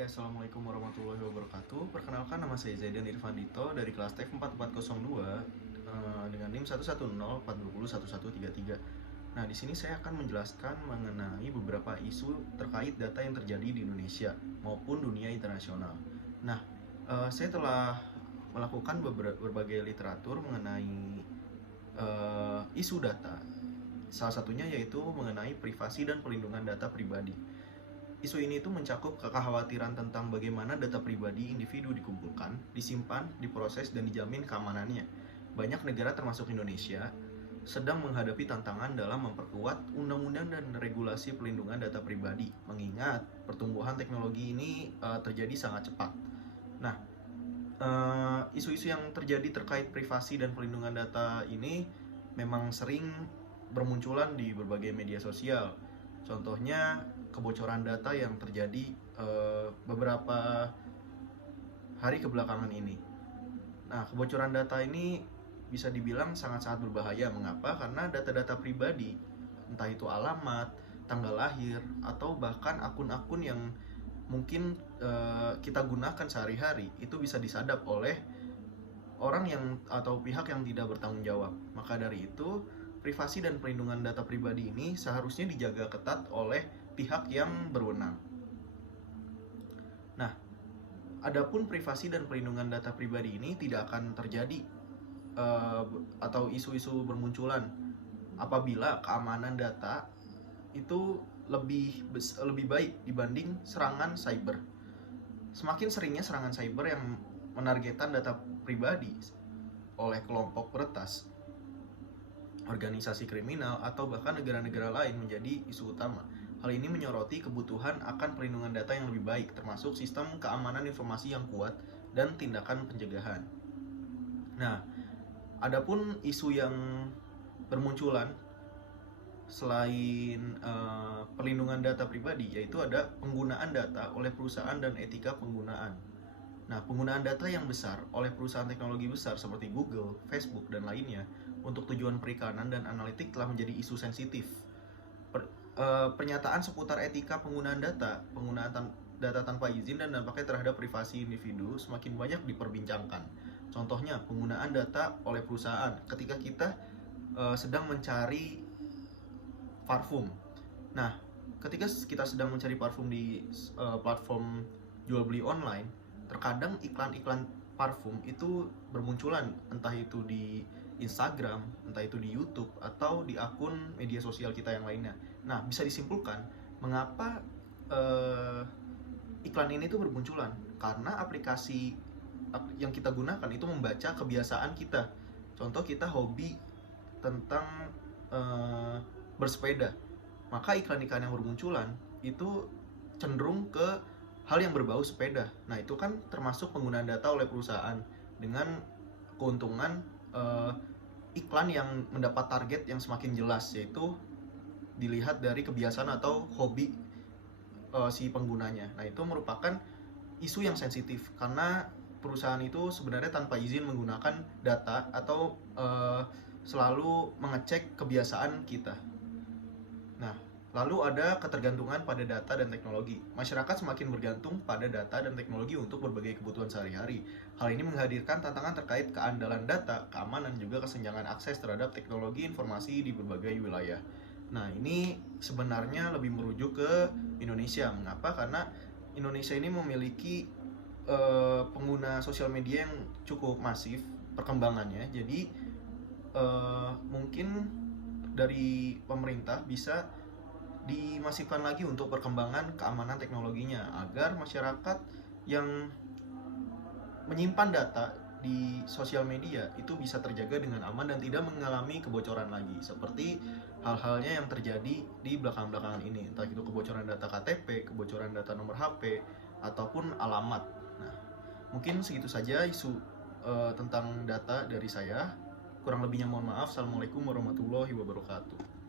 Oke, Assalamualaikum warahmatullahi wabarakatuh. Perkenalkan, nama saya Zaidan Irfandito dari kelas TEF 4402 dengan NIM 11042011133. Nah, di sini saya akan menjelaskan mengenai beberapa isu terkait data yang terjadi di Indonesia maupun dunia internasional. Nah, saya telah melakukan berbagai literatur mengenai isu data. Salah satunya yaitu mengenai privasi dan pelindungan data pribadi. Isu ini itu mencakup kekhawatiran tentang bagaimana data pribadi individu dikumpulkan, disimpan, diproses, dan dijamin keamanannya. Banyak negara termasuk Indonesia sedang menghadapi tantangan dalam memperkuat undang-undang dan regulasi pelindungan data pribadi, mengingat pertumbuhan teknologi ini terjadi sangat cepat. Nah, isu-isu yang terjadi terkait privasi dan pelindungan data ini memang sering bermunculan di berbagai media sosial. Contohnya kebocoran data yang terjadi beberapa hari kebelakangan ini. Nah, kebocoran data ini bisa dibilang sangat-sangat berbahaya. Mengapa? Karena data-data pribadi, entah itu alamat, tanggal lahir, atau bahkan akun-akun yang mungkin kita gunakan sehari-hari, itu bisa disadap oleh orang yang atau pihak yang tidak bertanggung jawab. Maka dari itu, privasi dan perlindungan data pribadi ini seharusnya dijaga ketat oleh pihak yang berwenang. Nah, adapun privasi dan perlindungan data pribadi ini tidak akan terjadi atau isu-isu bermunculan apabila keamanan data itu lebih baik dibanding serangan cyber. Semakin seringnya serangan cyber yang menargetkan data pribadi oleh kelompok peretas, organisasi kriminal, atau bahkan negara-negara lain menjadi isu utama. Hal ini menyoroti kebutuhan akan perlindungan data yang lebih baik, termasuk sistem keamanan informasi yang kuat dan tindakan pencegahan. Nah, adapun isu yang bermunculan selain perlindungan data pribadi, yaitu ada penggunaan data oleh perusahaan dan etika penggunaan. Nah, penggunaan data yang besar oleh perusahaan teknologi besar seperti Google, Facebook, dan lainnya untuk tujuan perikanan dan analitik telah menjadi isu sensitif. Pernyataan seputar etika penggunaan data data tanpa izin dan dampaknya terhadap privasi individu semakin banyak diperbincangkan. Contohnya, penggunaan data oleh perusahaan ketika kita sedang mencari parfum. Nah, ketika kita sedang mencari parfum di platform jual beli online, terkadang iklan-iklan parfum itu bermunculan, entah itu di Instagram, entah itu di YouTube, atau di akun media sosial kita yang lainnya. Nah, bisa disimpulkan mengapa iklan ini tuh bermunculan, karena aplikasi yang kita gunakan itu membaca kebiasaan kita. Contoh, kita hobi tentang bersepeda, maka iklan-iklan yang bermunculan itu cenderung ke hal yang berbau sepeda. Nah, itu kan termasuk penggunaan data oleh perusahaan dengan keuntungan iklan yang mendapat target yang semakin jelas, yaitu dilihat dari kebiasaan atau hobi si penggunanya. Nah, itu merupakan isu yang sensitif karena perusahaan itu sebenarnya tanpa izin menggunakan data atau selalu mengecek kebiasaan kita. Nah, lalu ada ketergantungan pada data dan teknologi. Masyarakat semakin bergantung pada data dan teknologi untuk berbagai kebutuhan sehari-hari. Hal ini menghadirkan tantangan terkait keandalan data, keamanan, juga kesenjangan akses terhadap teknologi informasi di berbagai wilayah. Nah, ini sebenarnya lebih merujuk ke Indonesia. Mengapa? Karena Indonesia ini memiliki pengguna sosial media yang cukup masif perkembangannya. Jadi mungkin dari pemerintah bisa dimasifkan lagi untuk perkembangan keamanan teknologinya, agar masyarakat yang menyimpan data di sosial media itu bisa terjaga dengan aman dan tidak mengalami kebocoran lagi, seperti hal-halnya yang terjadi di belakang-belakangan ini, entah itu kebocoran data KTP, kebocoran data nomor HP, ataupun alamat. Nah, mungkin segitu saja isu tentang data dari saya. Kurang lebihnya mohon maaf. Assalamualaikum warahmatullahi wabarakatuh.